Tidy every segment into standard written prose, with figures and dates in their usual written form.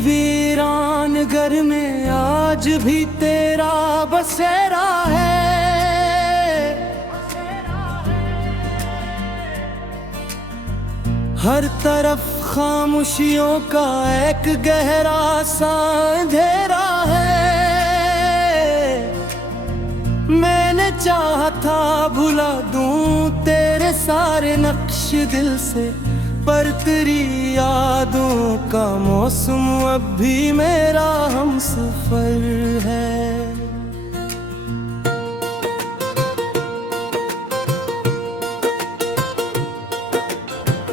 वीरान घर में आज भी तेरा बसेरा है। हर तरफ खामोशियों का एक गहरा सा अंधेरा है। मैंने चाहा था भुला दूं तेरे सारे नक्श दिल से, पर तेरी यादों का मौसम अब भी मेरा हमसफर है।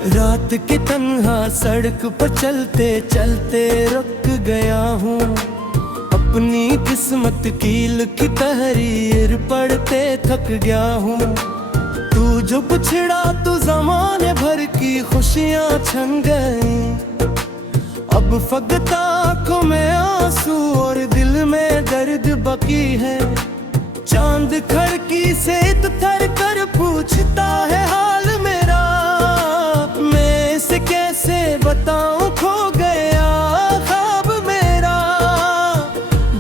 रात के तन्हा सड़क पर चलते चलते रुक गया हूँ, अपनी किस्मत कील की तहरीर पढ़ते थक गया हूँ। तू जो पिछड़ा तो ज़माने भर की खुशियाँ छन गई, अब फकत आँखों में आंसू और दिल में दर्द बाकी है। चांद खिड़की से थर कर पूछता है हाल मेरा, मैं इसे कैसे बताऊं खो गया ख्वाब मेरा।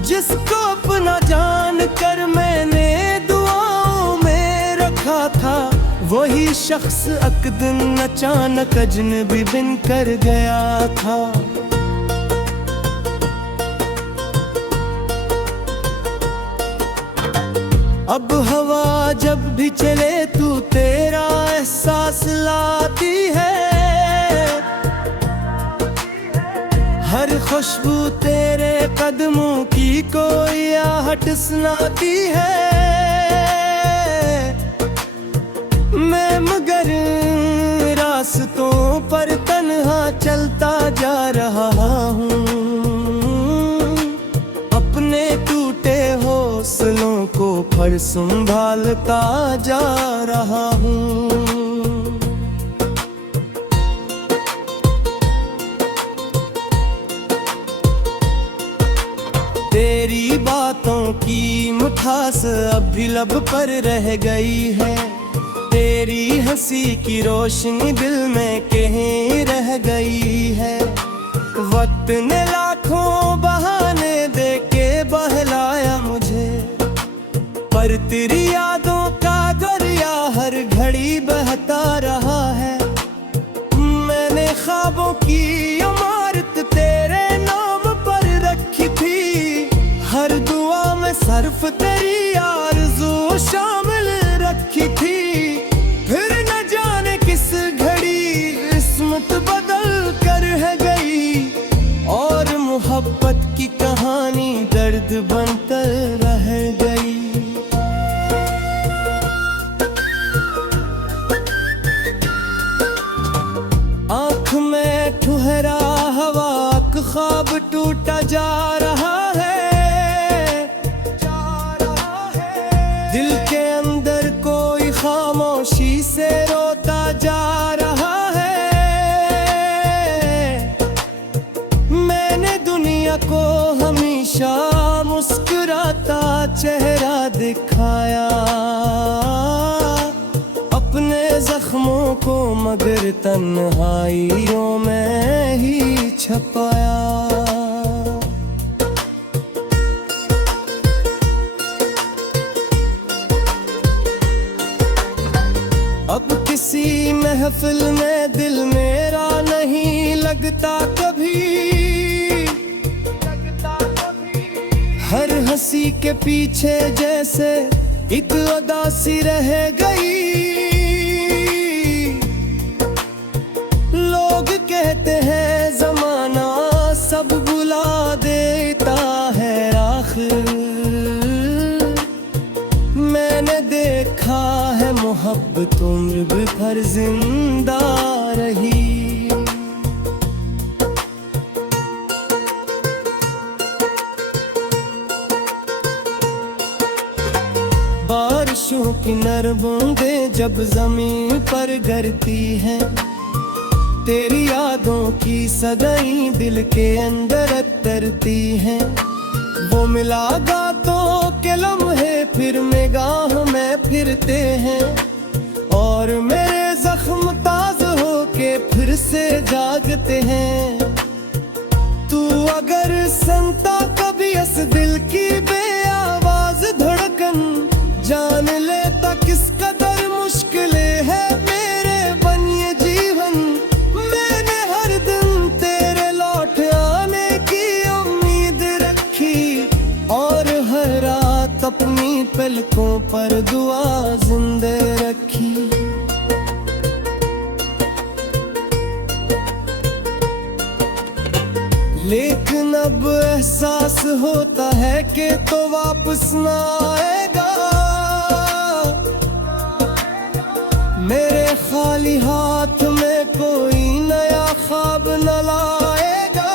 जिसको अपना जान कर मैंने दुआओं में रखा था, वही शख्स एक दिन अचानक अजनबी बिन कर गया था। अब हवा जब भी चले तू तेरा एहसास लाती है। हर खुशबू तेरे कदमों की कोई आहट सुनाती है। मैं मगर रास्तों पर तन्हा चलता जा रहा हूँ, अपने टूटे हौसलों को पर संभालता जा रहा हूँ। तेरी बातों की मिठास अब भी लब पर रह गई है। तेरी हंसी की रोशनी दिल में कहीं रह गई है। वक्त ने लाखों बहाने दे के बहलाया मुझे, पर तेरी यादों का दरिया हर घड़ी बहता रहा है। मैंने ख्वाबों की इमारत तेरे नाम पर रखी थी, हर दुआ में सिर्फ तेरी आरज़ू शामिल रखी थी। फिर न जाने किस घड़ी किस्मत बदल कर है गई, और मोहब्बत की कहानी दर्द बनकर रह गई। आँख में ठुहरा हवा का ख्वाब टूटा जा रहा है। दिल के अंदर कोई खामोशी से रोता जा रहा है। मैंने दुनिया को हमेशा मुस्कुराता चेहरा दिखाया, अपने जख्मों को मगर तन्हाइयों में ही छपाया। अब किसी महफिल में दिल मेरा नहीं लगता कभी, हर हंसी के पीछे जैसे एक उदासी रह गई। लोग कहते हैं जमाना सब बुला देता है आखिर, मैंने देखा है मोहब्बत उम्र भर जिंदा रही। बारिशों की नर्म बूंदें जब जमीन पर गिरती हैं, तेरी यादों की सदाई दिल के अंदर उतरती हैं। वो मुलाकातों के लम्हे फिर निगाह में फिरते हैं, और मेरे जख्म ताज़ होके फिर से जागते हैं। तू मगर सुनता कभी इस दिल की बेआवाज धड़कन, जान लेता किस कदर मुश्किलें है मेरे बनिए जीवन। मैंने हर दिन तेरे लौट आने की उम्मीद रखी, और हर रात अपनी पलकों पर दुआ जिंदे रखी। लेकिन अब एहसास होता है कि तो वापस ना आएगा, मेरे खाली हाथ में कोई नया ख्वाब न लाएगा।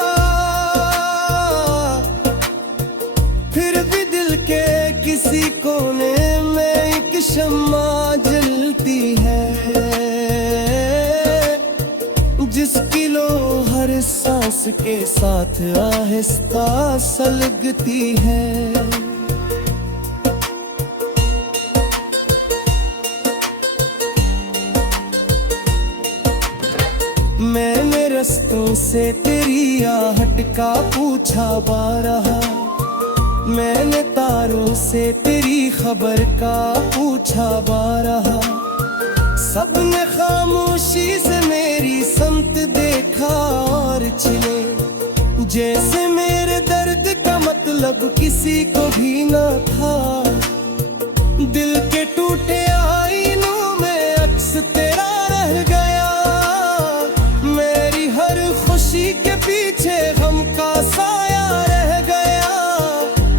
फिर भी दिल के किसी कोने में एक शम्मा जलती है, जिसकी लो हर सांस के साथ आहिस्ता सलगती है। मैंने रस्तों से तेरी आहट का पूछा बारहा, मैंने तारों से तेरी खबर का पूछा बारहा। सबने खामोशी से मेरी समत देखा और छिले, जैसे मेरे दर्द का मतलब किसी को भी ना था। दिल के टूटे आईनों में अक्स तेरा रह गया, मेरी हर खुशी के पीछे गम का साया रह गया।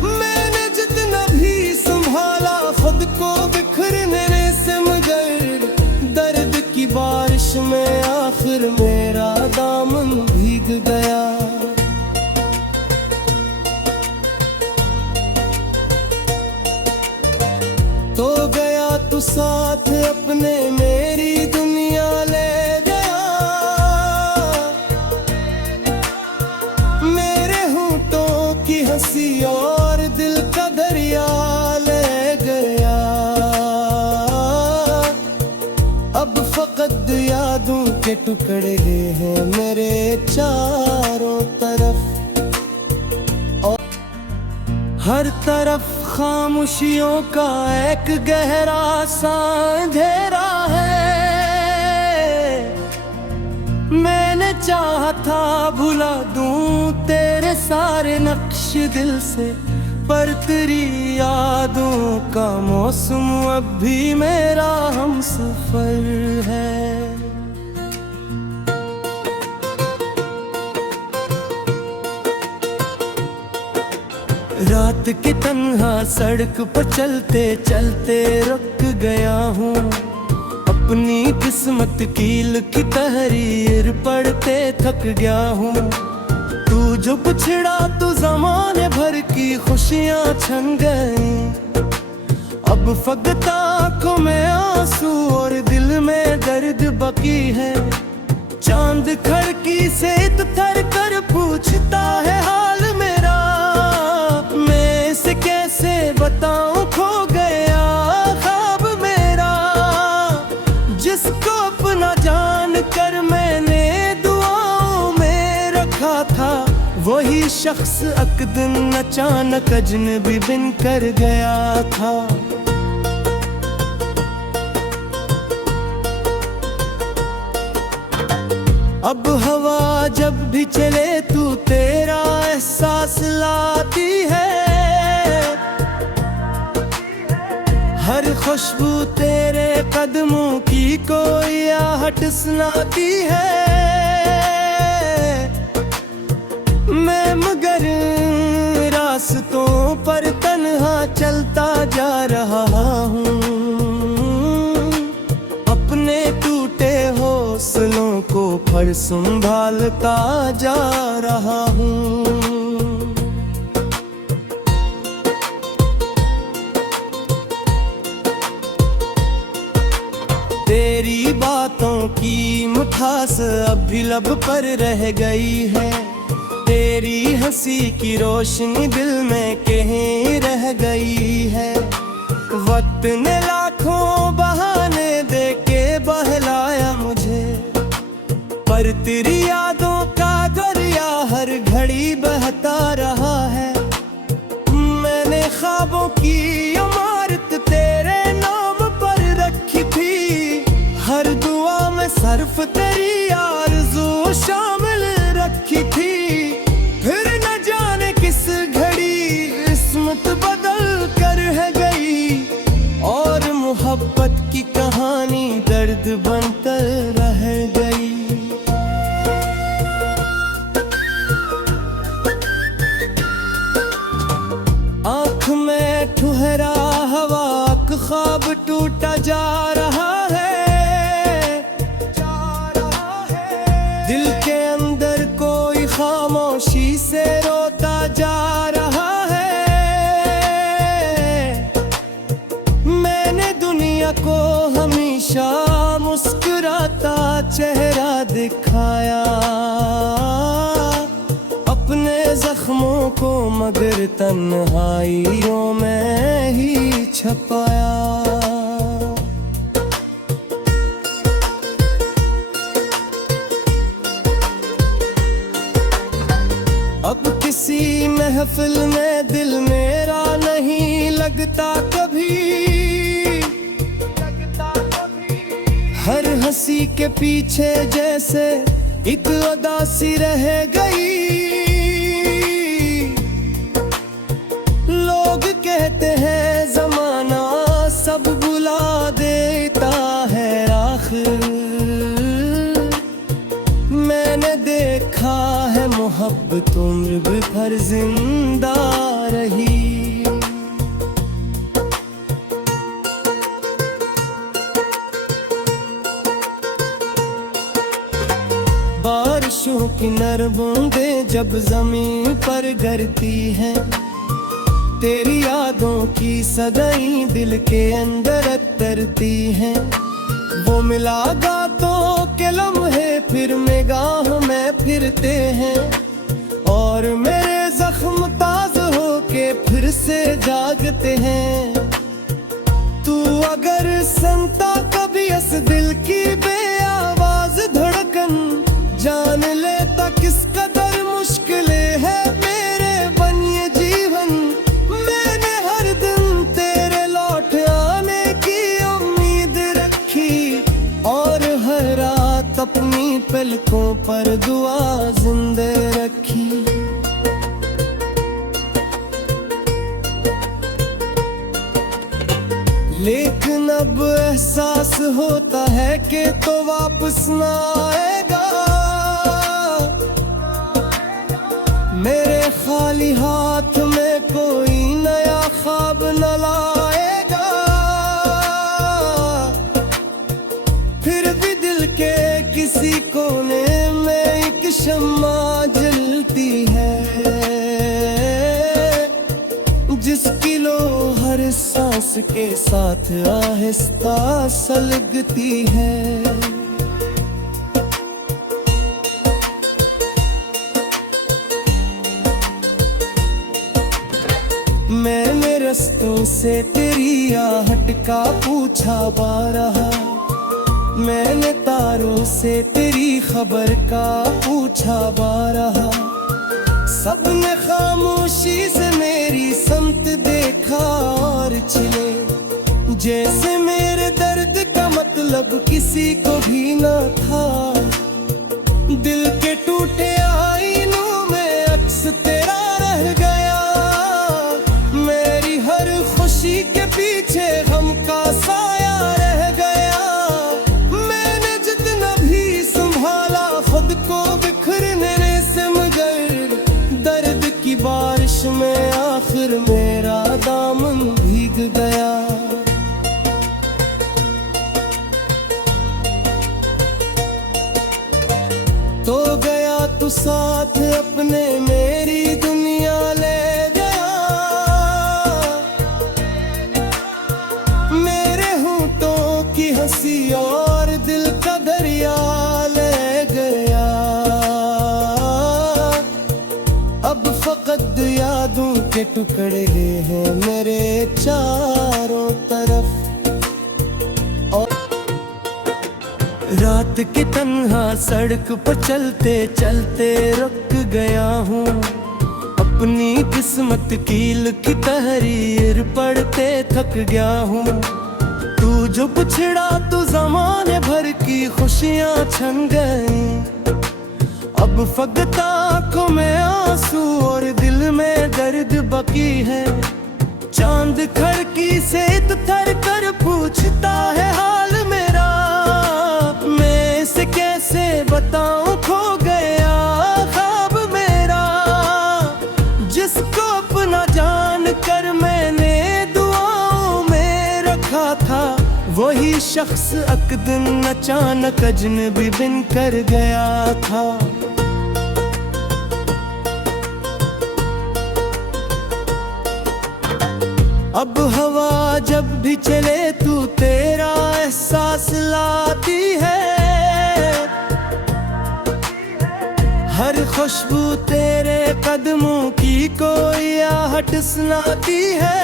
मैंने जितना भी संभाला खुद को बिखरने से, मगर दर्द की बारिश में आखिर मेरा दामन भीग गया। तो गया तू साथ अपने मेरी दुनिया ले गया, मेरे होंठों की हंसी और दिल का दरिया ले गया। अब फकत यादों के टुकड़े हैं मेरे चारों तरफ, और हर तरफ खामोशियों का एक गहरा सा अंधेरा है। मैंने चाहा था भुला दूं तेरे सारे नक्श दिल से, पर तेरी यादों का मौसम अब भी मेरा हमसफर है। रात की तन्हा सड़क पर चलते चलते रुक गया हूँ, अपनी किस्मत कील की तहरीर पढ़ते थक गया हूँ। तू जो पिछड़ा तू ज़माने भर की खुशियाँ छन गई, अब फकत आँखों में आंसू और दिल में दर्द बाकी है। चांद खिड़की से थर कर पूछता है हाल मेरा, मैं इसे कैसे बताऊं खो गया ख्वाब मेरा। जिसको अपना जान कर मैंने दुआओं में रखा था, वही शख्स एक दिन अचानक अजनबी बिन कर गया था। अब हवा जब भी चले तू तेरा एहसास लाती है, हर खुशबू तेरे कदमों की कोई आहट सुनाती है। मैं मगर रास्तों पर तन्हा चलता जा रहा हूँ, अपने टूटे हौसलों को फर संभालता जा रहा हूँ। तेरी बातों की मिठास अब भी लब पर रह गई है, तेरी हंसी की रोशनी दिल में कहीं रह गई है। वक्त ने लाखों बहाने दे के बहलाया मुझे, पर तेरी यादों का दरिया हर घड़ी बहता सिर्फ तेरी आरज़ू शामिल रखी थी, फिर न जाने किस घड़ी किस्मत बदल कर है गई, और मोहब्बत की कहानी दर्द बनकर रह गई। आँख में ठुहरा हवा ख्वाब टूटा जा रहा है, दिल के अंदर कोई खामोशी से रोता जा रहा है। मैंने दुनिया को हमेशा मुस्कुराता चेहरा दिखाया, अपने जख्मों को मगर तन्हाइयों में ही छपाया। अब किसी महफिल में दिल मेरा नहीं लगता कभी, हर हंसी के पीछे जैसे एक उदासी रह गई। लोग कहते हैं जमाना सब बुला देता है आखिर, मैंने देखा है मोहब्बत उम्र भर जिंदा रही। बारिशों की नरम बूंदें जब जमीन पर गिरती हैं, तेरी यादों की सदाई दिल के अंदर उतरती हैं। वो मुलाकातों के लम्हे फिर निगाह में फिरते हैं, और मेरे जख्म ताज़ा होके फिर से जागते हैं। तू अगर सुनता कभी इस दिल की बेआवाज धड़कन, जान लेता किस कदर मुश्किलें है मेरे बनिए जीवन। मैंने हर दिन तेरे लौट आने की उम्मीद रखी, और हर रात अपनी पलकों पर दुआ जिंदे रखी। लेकिन अब एहसास होता है कि तो वापस ना आएगा, मेरे खाली हाथ में कोई नया ख्वाब न लाएगा। फिर भी दिल के किसी कोने में एक शम्मा जलती है, जिसकी लो हर सांस के साथ आहिस्ता सलगती है। मैंने रस्तों से तेरी आहट का पूछा बारहा, मैंने तारों से तेरी खबर का पूछा बारहा। सबने खामोशी से मेरी समत देखा और छिले, जैसे मेरे दर्द का मतलब किसी को भी ना था। दिल के टूटे आईनों में अक्स तेरा रह गया, मेरी हर खुशी के पीछे गम का साया रह गया। मैंने जितना भी संभाला खुद को बिखरने से, मगर दर्द की बारिश में आखिर मेरा दामन भीग गया। तो गया तू साथ अपने मेरी दुनिया ले गया, मेरे होठों की हंसी और दिल का दरिया ले गया। अब फकत यादों के टुकड़े हैं मेरे चारों तरफ, रात की तन्हा सड़क पर चलते चलते रुक गया हूँ। अपनी किस्मत कील की तहरीर पढ़ते थक गया हूँ। तू जो पिछड़ा तो ज़माने भर की खुशियाँ छन गई। अब फकत आँखों में आंसू और दिल में दर्द बाकी है। चांद खिड़की से थर कर पूछता है हाल मेरा, मैं इसे कैसे बताऊं खो गया ख्वाब मेरा। जिसको अपना जान कर मैंने दुआओं में रखा था, वही शख्स एक दिन अचानक अजनबी बिन कर गया था। अब हवा जब भी चले तू तेरा एहसास लाती है। हर खुशबू तेरे कदमों की कोई आहट सुनाती है।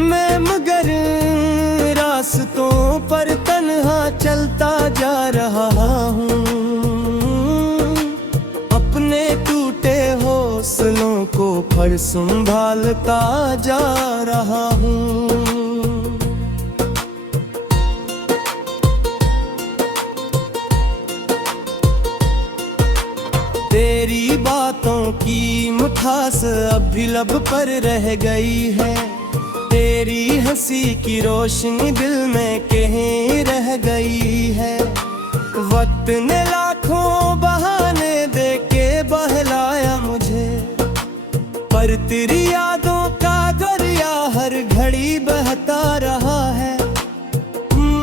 मैं मगर रास्तों पर तन्हा चलता जा रहा हूँ, अपने टूटे हौसलों को फर संभालता जा रहा हूँ। तेरी बातों की मिठास अब भी लब पर रह गई है। तेरी हंसी की रोशनी दिल में कहीं रह गई है। वक्त ने लाखों बहाने दे के बहलाया मुझे, पर तेरी यादों का दरिया हर घड़ी बहता रहा है।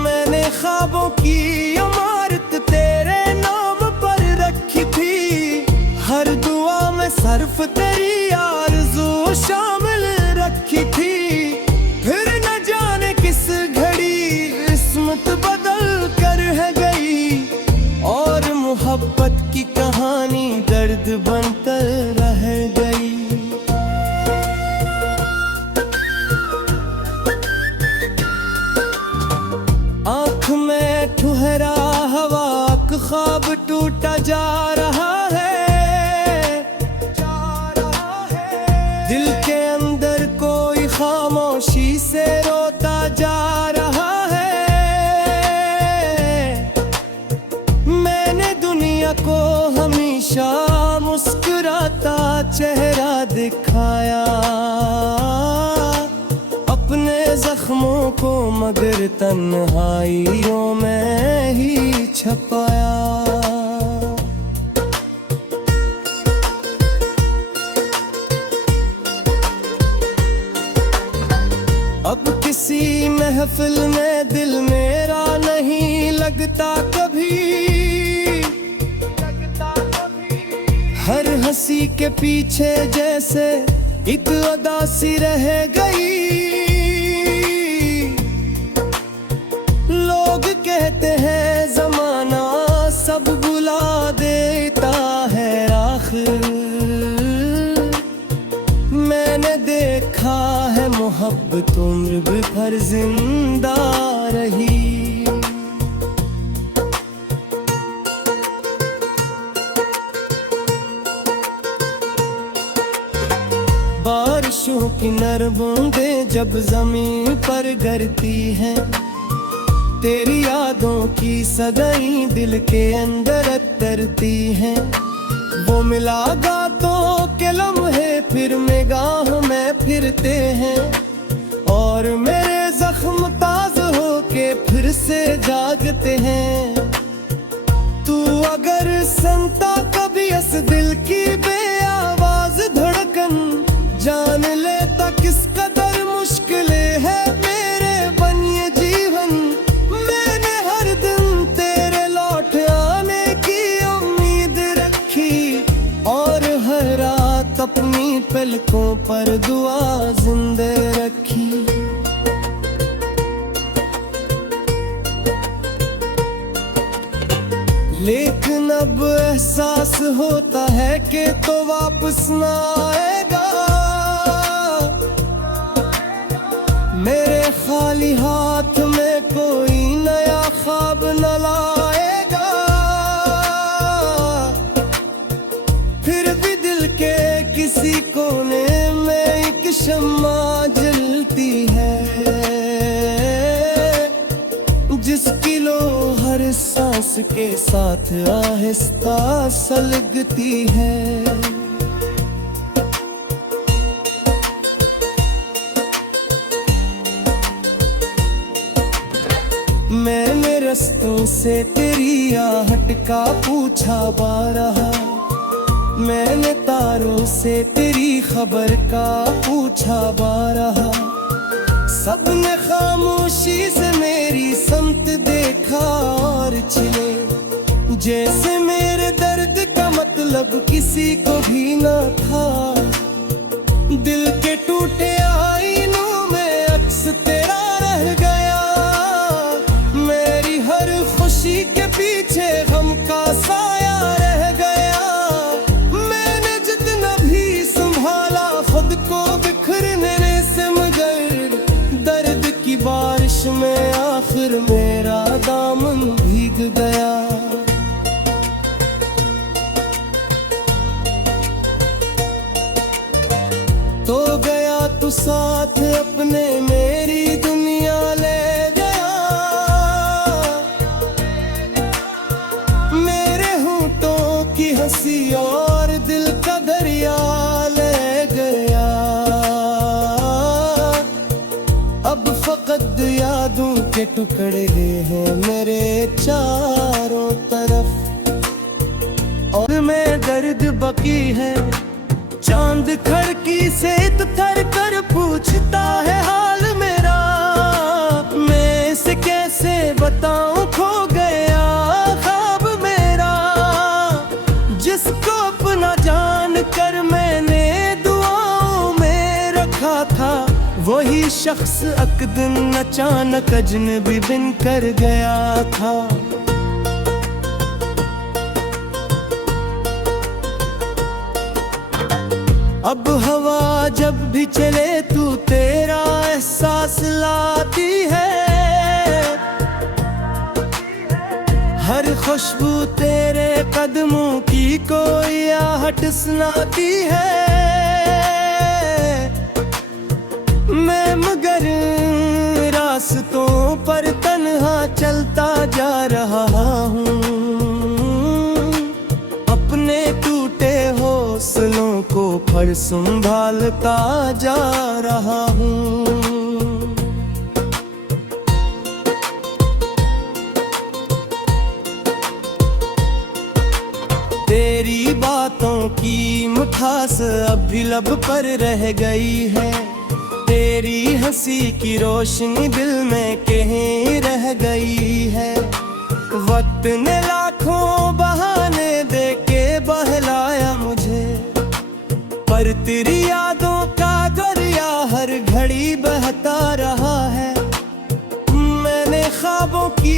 मैंने ख्वाबों की इमारत तेरे नाम पर रखी थी, हर दुआ में सिर्फ तेरी आरज़ू शामिल रखी थी। फिर न जाने किस घड़ी किस्मत बदल कर है गई, और मोहब्बत की कहानी दर्द बनकर रह गई। आँख में ठुहरा हवा का ख्वाब टूटा जा रहा है। दिल के अंदर कोई खामोशी से रोता जा रहा है। मैंने दुनिया को हमेशा मुस्कुराता चेहरा दिखाया, अपने जख्मों को मगर तन्हाइयों में ही छपाया। अब किसी महफिल में दिल मेरा नहीं लगता कभी, हर हंसी के पीछे जैसे एक उदासी रह गई। लोग कहते हैं जमाना सब बुला देता है आखिर, मैंने देखा है मोहब्बत उम्र भर जिंदा रही। बारिशों की नर्म बूंदें जब जमीन पर गिरती हैं, तेरी यादों की सदाई दिल के अंदर उतरती हैं। वो मिला गातों के लम्हे फिर निगाह में फिरते हैं, और मेरे जख्म ताज़ा होके फिर से जागते हैं। तू अगर सुनता कभी इस दिल की बेआवाज धड़कन, जान लेता किस कदर मुश्किलें है मेरे बनिए जीवन। मैंने हर दिन तेरे लौट आने की उम्मीद रखी, और हर रात अपनी पलकों पर दुआ जिंदे रखी। लेकिन अब एहसास होता है कि तो वापस ना आएगा। मेरे खाली हाथ में कोई नया ख्वाब न लाएगा। फिर भी दिल के किसी कोने में एक शम्मा जलती जिसकी लो हर सांस के साथ आहिस्ता सलगती है। मैंने रस्तों से तेरी आहट का पूछा बारहा, मैंने तारों से तेरी खबर का पूछा बारहा। सबने खामोशी से मेरी समत देखा और छिले, जैसे मेरे दर्द का मतलब किसी को भी ना था। दिल के टूटे आईनों में अक्स तेरा रह गया, मेरी हर खुशी के पीछे गम का साया रह गया। मैंने जितना भी संभाला खुद को बिखरने से, मगर दर्द की बारिश में आखिर मेरा दामन भीग गया। तो गया तू साथ अपने मेरी दुनिया ले गया, मेरे होठों की हंसी और दिल का दरिया ले गया। अब फकत यादों के टुकड़े हैं मेरे चारों तरफ, और में दर्द बकी है। चांद खड़की से तो थर कर पूछता है हाल मेरा, मैं इसे कैसे बताऊं खो गया ख्वाब मेरा। जिसको अपना जान कर मैंने दुआओं में रखा था, वही शख्स एक दिन अचानक अजनबी बिन कर गया था। अब हवा जब भी चले तू तेरा एहसास लाती है, हर खुशबू तेरे कदमों की कोई आहट सुनाती है। मैं मगर रास्तों पर तन्हा चलता जा रहा हूँ, अपने टूटे हौसलों को फर संभालता जा रहा हूँ। तेरी बातों की मिठास अब भी लब पर रह गई है, तेरी हंसी की रोशनी दिल में कहीं रह गई है। वक्त ने लाखों बहाने दे के बहलाया मुझे, पर तेरी यादों का दरिया हर घड़ी बहता रहा है। मैंने ख्वाबों की